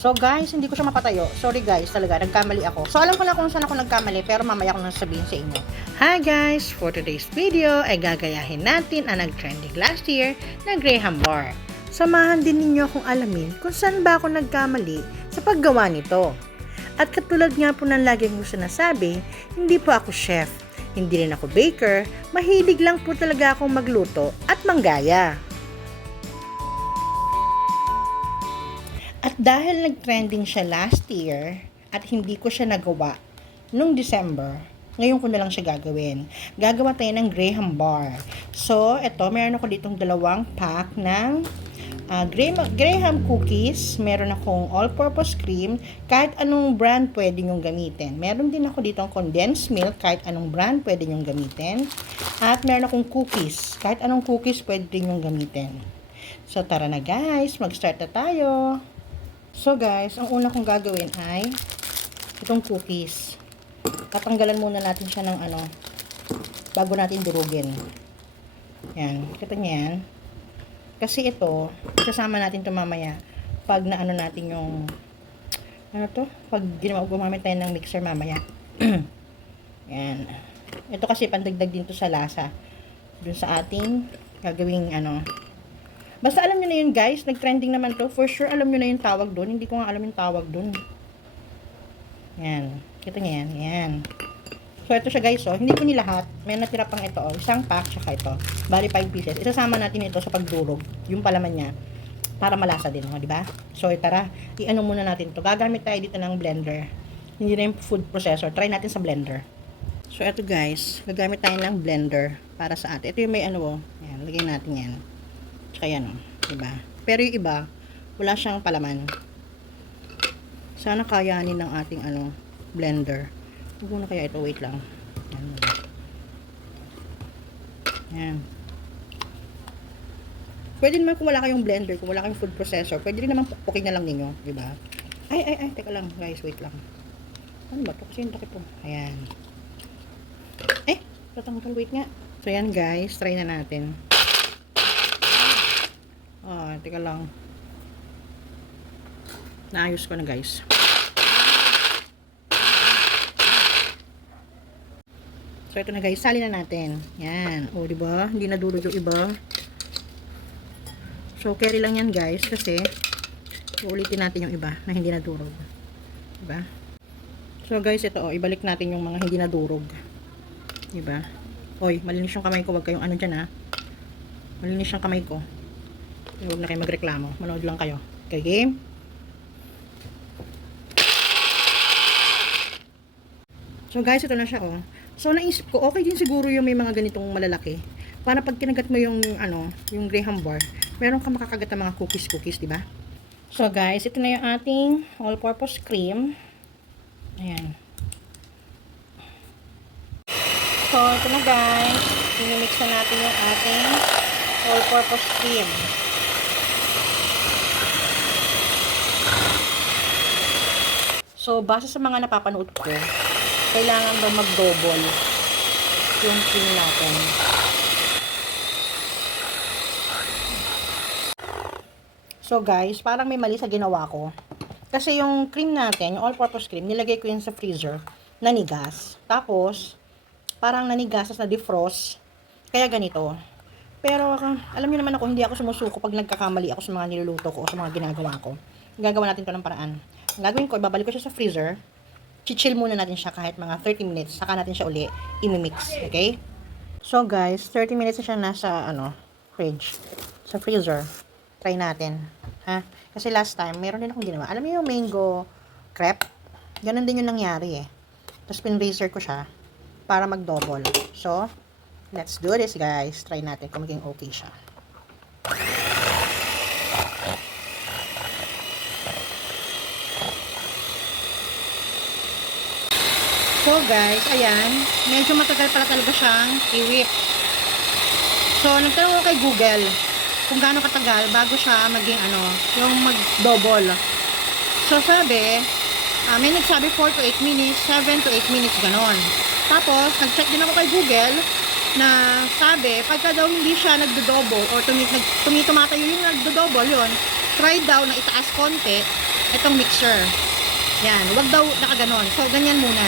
So guys, hindi ko siya mapatayo. Sorry guys, talaga, nagkamali ako. So alam ko na kung saan ako nagkamali, pero mamaya ko na sabihin sa inyo. Hi guys! For today's video ay gagayahin natin ang nag-trending last year na Graham Bar. Samahan din ninyo akong alamin kung saan ba ako nagkamali sa paggawa nito. At katulad nga po ng lagi kong sinasabi, hindi po ako chef, hindi rin ako baker, mahilig lang po talaga akong magluto at manggaya. At dahil nag-trending siya last year at hindi ko siya nagawa nung December, ngayon ko na lang siya gagawin. Gagawa tayo ng Graham Bar. So, eto, meron ako ditong 2 pack ng Graham cookies. Meron akong all-purpose cream. Kahit anong brand pwede nyong gamitin. Meron din ako ditong condensed milk. Kahit anong brand pwede nyong gamitin. At meron akong cookies. Kahit anong cookies pwede din nyong gamitin. So, tara na guys. Mag-start na tayo. So guys, ang una kong gagawin ay itong cookies. Tatanggalan muna natin siya ng bago natin durugin. Yan, kita niyo yan. Kasi ito, kasama natin ito mamaya pag naano natin yung pag gumamit tayo ng mixer mamaya. Yan. Ito kasi pandagdag din to sa lasa dun sa ating gagawing Basta alam nyo na yun guys, nag-trending naman to. For sure, alam nyo na yung tawag doon. Hindi ko nga alam yung tawag doon. Yan. Kita nyo yan. Yan. So, ito siya guys, oh. Hindi ko ni lahat. May natira pang ito, oh. Isang pack, tsaka ito. Bali 5 pieces. Isasama natin ito sa pagdurog. Yung palaman niya. Para malasa din, oh. Diba? So, tara. I-ano muna natin to. Gagamit tayo dito ng blender. Hindi na yung food processor. Try natin sa blender. So, ito guys. Gagamit tayo ng blender para sa atin. Ito yung may oh. Yan. Lagay natin yan. Tsaka yan, diba? Pero yung iba, wala siyang palaman. Sana kayanin ng ating blender. Huwag na kaya ito, wait lang. Yan. Yan. Pwede naman kung wala kayong blender, kung wala kayong food processor, pwede rin naman pukpukin na lang ninyo, diba? Ay, teka lang, guys, wait lang. Ano ba ito? Kasi yung takip po. Ayan. Tatanggal, wait nga. So, yan guys, try na natin. Teka lang. Naayos ko na guys. So ito na guys, sali na natin. Yan. O diba? Hindi nadurog yung iba. So carry lang yan guys kasi uulitin natin yung iba na hindi nadurog. Diba? So guys, ito ibalik natin yung mga hindi nadurog. Diba? Oy, malinis yung kamay ko. Wag kayong dyan ha. Malinis yung kamay ko. Huwag na kayo magreklamo. Manood lang kayo. Okay, game? So guys, ito na siya oh. So naisip ko, okay din siguro yung may mga ganitong malalaki. Para pag kinagat mo yung yung Graham Bar, meron kang makakagat ng mga cookies, di ba? So guys, ito na yung ating all-purpose cream. Ayan. So ito na guys. Minimix na natin yung ating all-purpose cream. So, base sa mga napapanood ko, kailangan daw mag-double yung cream natin. So, guys, parang may mali sa ginawa ko. Kasi yung cream natin, yung all-purpose cream, nilagay ko yun sa freezer, nanigas. Tapos, parang nanigas na defrost. Kaya ganito. Pero, alam niyo naman ako, hindi ako sumusuko pag nagkakamali ako sa mga niluluto ko o sa mga ginagawa ko. Gagawa natin to ng paraan. Ang gagawin ko, ibabalik ko siya sa freezer. Chill muna natin siya kahit mga 30 minutes. Saka natin siya uli imimix. Okay? So guys, 30 minutes na siya nasa fridge. Sa freezer. Try natin. Ha? Kasi last time, meron din akong ginawa. Alam niyo yung mango crepe? Ganun din yung nangyari eh. Tapos pinracer ko siya para mag-double. So, let's do this guys. Try natin kung maging okay siya. So guys, ayan, medyo matagal pala talaga siyang i-whip. So, nagtanong ako kay Google kung gaano katagal bago siya maging yung mag-double. So, sabi, may nagsabi 4 to 8 minutes, 7 to 8 minutes, ganon. Tapos, nag-check din ako kay Google na sabi, pagka daw hindi siya nagdo-double or tumatayo yung nagdo-double yun, try daw na itaas konti itong mixture. Yan, wag daw nakaganon. So, ganyan muna.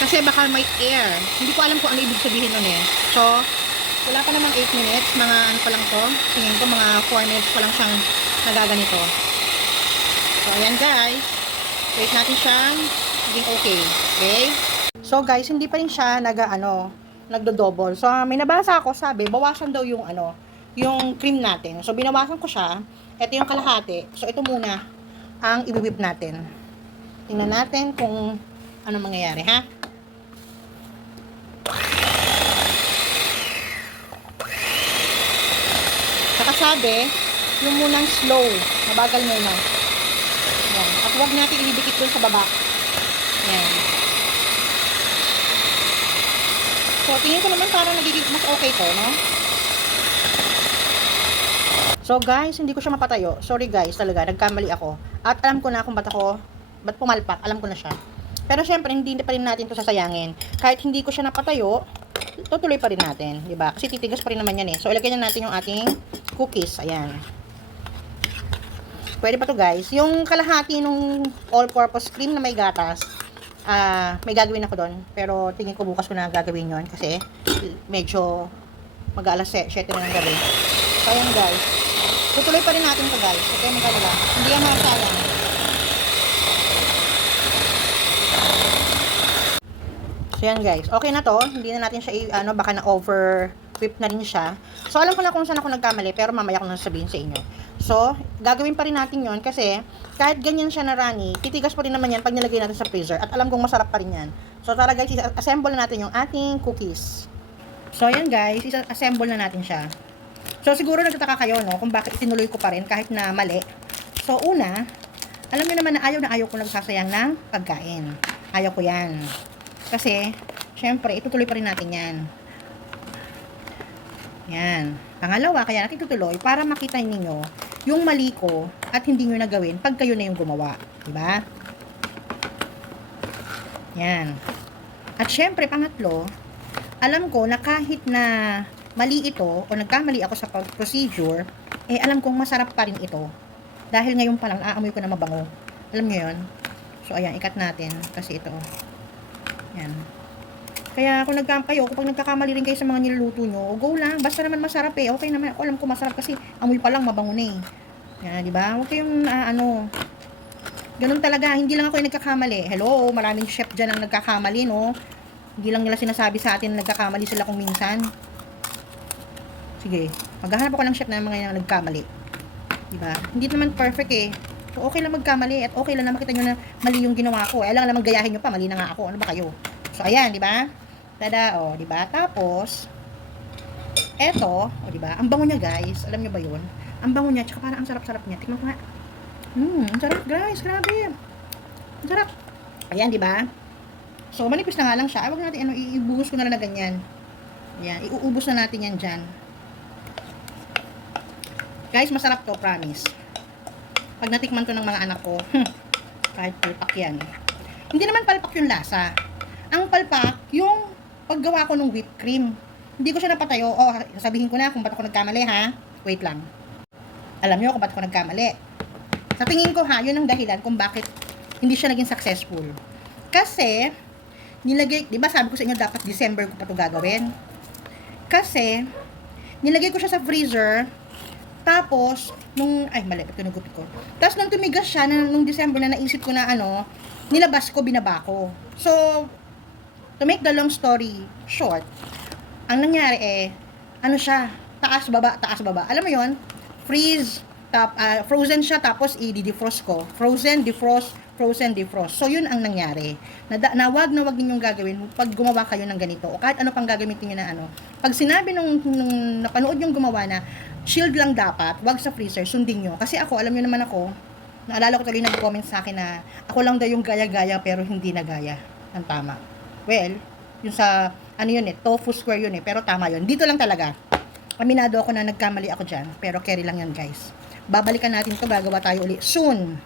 Kasi baka may air. Hindi ko alam kung ano ibig sabihin nun eh. So, wala pa namang 8 minutes. Mga ano pa lang to. Tingin ko mga 4 minutes pa lang siyang nagaganito. So, ayan guys. Wait natin siyang maging okay. Okay? So, guys, hindi pa rin siya nagdo-double. So, may nabasa ako, sabi, bawasan daw yung yung cream natin. So, binawasan ko siya. Ito yung kalahati. So, ito muna ang i-whip natin. Tingnan natin kung ano mangyayari, ha? Saka sabi, yung munang slow, mabagal muna. Yan. At huwag natin ididikit dun sa baba. Yan. So, tingin ko naman parang nagiging mas okay to, no? So, guys, hindi ko siya mapatayo. Sorry, guys, talaga, nagkamali ako. At alam ko na kung ba't pumalpak, alam ko na siya. Pero, syempre, hindi pa rin natin to sasayangin. Kahit hindi ko siya napatayo, tutuloy pa rin natin, di ba? Kasi titigas pa rin naman yan eh. So, ilagay na natin yung ating cookies. Ayan. Pwede pa to, guys. Yung kalahati nung all-purpose cream na may gatas, may gagawin ako doon. Pero, tingin ko bukas ko na gagawin yon kasi medyo mag-alas 7 na ng gabi. So, ayan, guys. Tutuloy pa rin natin to, guys. Okay, magkalala. Hindi yan masayang. So, yan, guys. Okay na to. Hindi na natin siya, baka na-over whip na rin siya. So, alam ko na kung saan ako nagkamali, pero mamaya ko na sabihin sa inyo. So, gagawin pa rin natin yon kasi kahit ganyan siya na runny, titigas pa rin naman yan pag nilagay natin sa freezer. At alam kong masarap pa rin yan. So, tara guys, assemble na natin yung ating cookies. So, ayan guys, assemble na natin siya. So, siguro nagtataka kayo, no, kung bakit tinuloy ko pa rin kahit na mali. So, una, alam niyo naman na ayaw ko nagsasayang ng pagkain. Ayaw ko yan. Kasi, syempre, itutuloy pa rin natin yan. Yan. Pangalawa, kaya natin tutuloy para makita ninyo yung mali ko at hindi nyo nagawin pag kayo na yung gumawa. Diba? Yan. At syempre, pangatlo, alam ko na kahit na mali ito o nagkamali ako sa procedure, alam kong masarap pa rin ito. Dahil ngayon pa lang, aamoy ko na mabango. Alam nyo yun? So, ayan, ikat natin. Kasi ito. Yan. Kaya kung kapag nagkakamali rin kayo sa mga niluluto nyo, go lang, basta naman masarap eh. Okay naman, ako alam ko masarap kasi amoy pa lang mabango na eh. Yan, di ba? Huwag kayong ganun talaga, hindi lang ako yung nagkakamali. Hello, maraming chef dyan ang nagkakamali, no? Hindi lang nila sinasabi sa atin na nagkakamali sila kung minsan. Sige, maghahanap ako ng chef na mga nagkamali. Di ba? Hindi naman perfect eh. So, okay lang magkamali at okay lang na makita nyo na mali yung ginawa ko. Alam naman gayahin nyo pa, mali na nga ako. Ano ba kayo? So, ayan, di ba? Tada, di ba? Tapos, eto, di ba? Ang bango niya, guys. Alam niyo ba 'yun? Ang bango niya, tsaka parang ang sarap-sarap niya. Tingnan ko nga. Ang sarap, guys. Grabe. Ang sarap. Ayan, di ba? So, manipis na nga lang siya. Ay, wag natin, ibuhos ko na lang na ganyan. Ayan, iuubos na natin yan dyan. Guys, masarap to, promise. Pag natikman to ng mga anak ko, kahit palpak yan. Hindi naman palpak yung lasa. Ang palpak, yung paggawa ko ng whipped cream. Hindi ko siya napatayo. Sasabihin ko na kung ba't ako nagkamali, ha? Wait lang. Alam nyo kung ba't ako nagkamali. Sa tingin ko, yun ang dahilan kung bakit hindi siya naging successful. Kasi, di ba sabi ko sa inyo, dapat December ko pa ito gagawin? Kasi, nilagay ko siya sa freezer, tapos, mali, ito nagupit ko. Tapos, nung tumigas siya, nung December na naisip ko na nilabas ko, binaba ko. So, to make the long story short, ang nangyari siya, taas, baba. Alam mo yon, frozen siya, tapos i-defrost ko. Frozen, defrost. So, yun ang nangyari. Na wag ninyong gagawin pag gumawa kayo ng ganito. O kahit ano pang gagamitin nyo na Pag sinabi nung napanood yung gumawa na, shield lang dapat, wag sa freezer, sundin nyo. Kasi ako, alam nyo naman ako, naalala ko tuloy nag-comment sa akin na, ako lang daw yung gaya-gaya, pero hindi na gaya ng tama. Well, yung sa, tofu square yun pero tama yun. Dito lang talaga. Aminado ako na nagkamali ako dyan, pero carry lang yan, guys. Babalikan natin to, gagawa tayo uli soon.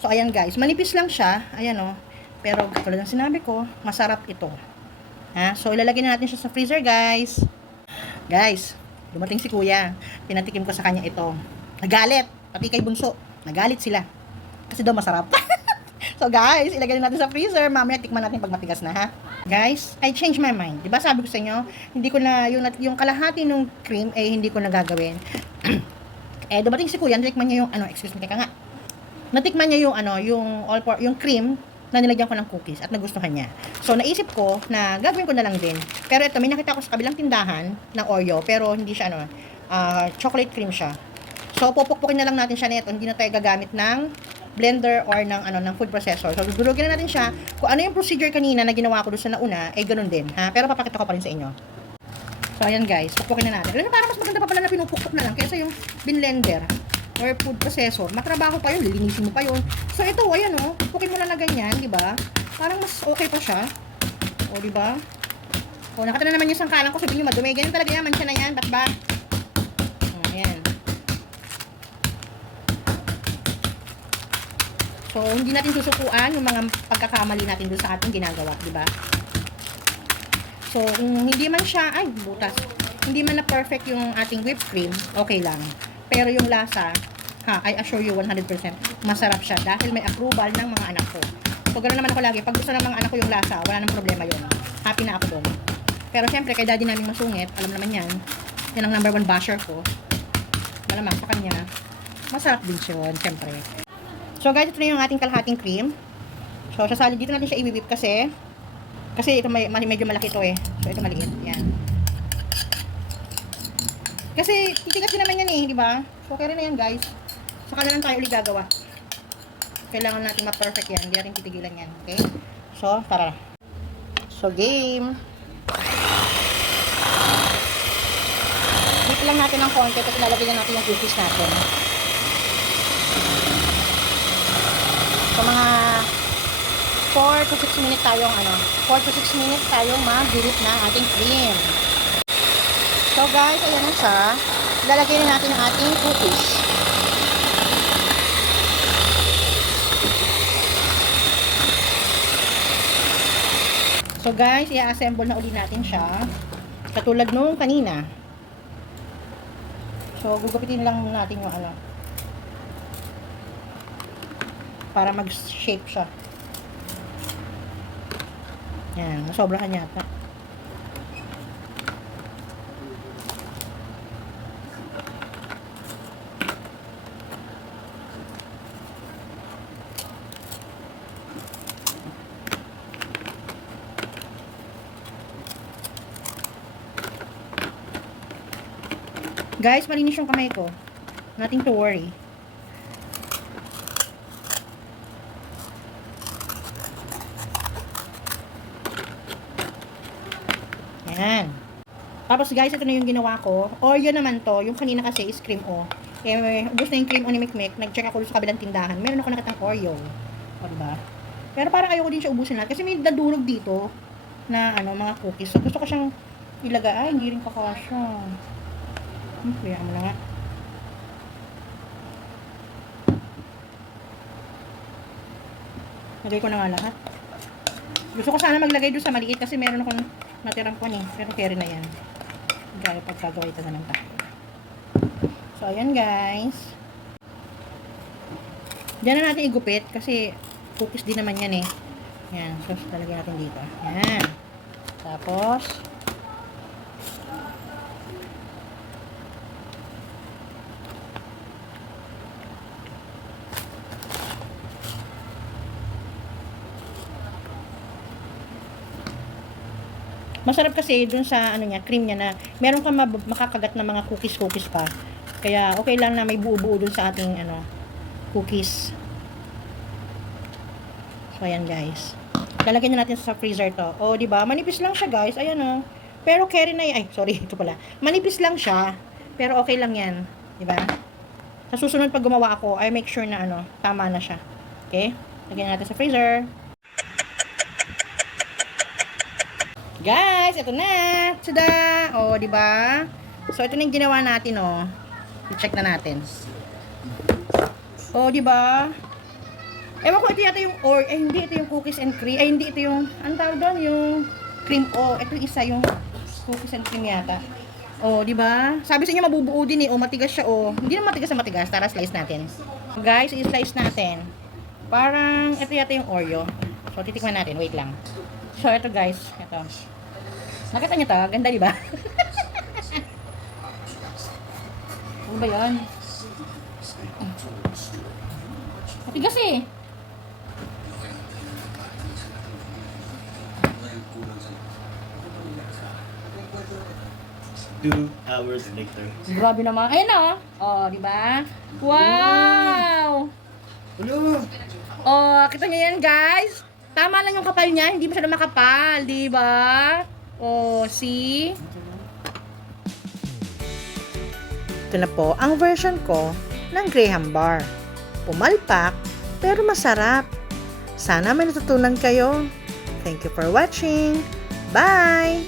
So, ayan, guys. Manipis lang siya. Ayan, pero, tulad ng sinabi ko, masarap ito. So, ilalagay na natin siya sa freezer, guys. Guys, dumating si kuya. Pinatikim ko sa kanya ito. Nagalit. Pati kay bunso. Nagalit sila. Kasi daw masarap. So guys, ilagay na natin sa freezer. Mamaya tikman natin pag matigas na ha. Guys, I changed my mind. 'Di ba sabi ko sa inyo, hindi ko na yung kalahati ng cream eh hindi ko na gagawin. Eh dumating si Kuya, natikman niya yung excuse me, teka nga. Natikman niya yung yung cream na nilagyan ko ng cookies at nagustuhan niya. So naisip ko na gagawin ko na lang din. Pero ito, may nakita ko sa kabilang tindahan ng Oreo, pero hindi siya chocolate cream siya. So pupukpukin na lang natin siya nito, hindi na tayo gagamit ng blender or ng food processor. So durugin na natin siya. Kung ano yung procedure kanina na ginawa ko doon sa nauna, eh ganun din, ha? Pero papakita ko pa rin sa inyo. So ayan guys, pukpukin na natin. Alam, parang mas maganda pa pala na pinupukpok na lang kaysa yung blender or food processor. Matrabaho pa yun, lilinisin mo pa yun. So ito, ayan pukpukin mo na ganyan, di ba? Parang mas okay pa siya. O, di ba? O, nakita na naman yung sangkalan ko, sabihin nyo madumi. Ganyan talaga yan, mancha na yan, ba't ba? O, ayan. So, hindi natin susukuan yung mga pagkakamali natin doon sa ating ginagawa, di ba? So, kung hindi man siya, ay, butas. Hindi man na perfect yung ating whipped cream, okay lang. Pero yung lasa, I assure you 100%, masarap siya dahil may approval ng mga anak ko. So, ganoon naman ako lagi. Pag gusto ng mga anak ko yung lasa, wala nang problema yun. Happy na ako doon. Pero syempre, kay daddy namin masungit, alam naman yan. Yan ang number 1 basher ko. Malamang sa kanya, masarap din siya yun, syempre. So guys, ito na yung ating kalahating cream. So sasali dito natin siya i-whip kasi ito medyo malaki ito eh. So ito maliit. Yan. Kasi titigas din naman yan eh, di ba? So kaya na yan guys. Saka na lang tayo ulit gagawa. Kailangan natin ma-perfect yan. Hindi natin titigilan yan. Okay? So, tara. So game. Whip lang natin ng konti kasi lalagyan natin yung cookies natin. So mga 4 to 6 minutes tayong 4 to 6 minutes tayong mag-whip na ating cream. So guys, ayan na siya. Lalagay na natin ang ating cookies. So guys, i-assemble na ulit natin siya. Katulad nung kanina. So gugupitin lang natin yung para mag-shape siya. Yan, nasobrahan yata. Guys, malinis yung kamay ko. Nothing to worry. Yan. Tapos guys, ito na yung ginawa ko. Oreo naman to. Yung kanina kasi is cream o. Eh, ubos na yung cream o ni Mikmik. Nag-check ako sa kabilang tindahan. Meron ako nakitang Oreo. O, diba? Pero parang ayoko din siya ubusin lahat. Kasi may dadurog dito na mga cookies. So, gusto ko siyang ilagay. Ay, hindi rin kakasya. Kaya mo na nga. Lagay ko na nga lahat. Gusto ko sana maglagay doon sa maliit kasi meron akong natirang pan eh. Pero carry na yan. Gaya pagkagawa ito na lang tayo. So, ayan guys. Diyan na natin igupit kasi cookies din naman yan eh. Yan. So, talagyan natin dito. Yan. Tapos, masarap kasi dun sa cream niya na meron kang makakagat na mga cookies pa. Kaya okay lang na may buo-buo dun sa ating cookies. So ayan guys. Lalagyan na natin sa freezer to. Oh, di ba? Manipis lang siya guys. Ayan oh. Pero carry na ay sorry, ito pala. Manipis lang siya, pero okay lang 'yan, di ba? Sa susunod pag gumawa ako, I make sure na tama na siya. Okay? Lagyan natin sa freezer. Guys, ito na. Tada! Oh, di ba? So ito na 'yung ginawa natin oh. I-check na natin. Oh, di ba? Ewan ko ito yata yung hindi ito yung cookies and cream. Ay hindi ito yung tawag doon, yung cream ito isa yung cookies and cream yata. Oh, di ba? Sabi sa inyo mabubuo din eh. Oh, matigas siya oh. Hindi na matigas na matigas. Tara slice natin. Guys, i-slice natin. Parang, ito yata yung Oreo. So, titikman natin. Wait lang. So, ito guys. Ito. Nakita niyo to? Ganda, di ba? Ano ba yan? Matigas eh. 2 hours later. Grabe naman. Ayan na, oh. Oh, di ba? Wow! Hello! Oh, kita niyo yan, guys. Tama lang yung kapal niya, hindi masyado makapal, di ba? Oh, see? Ito na po ang version ko ng Graham Bar. Pumalpak, pero masarap. Sana may natutunan kayo. Thank you for watching. Bye!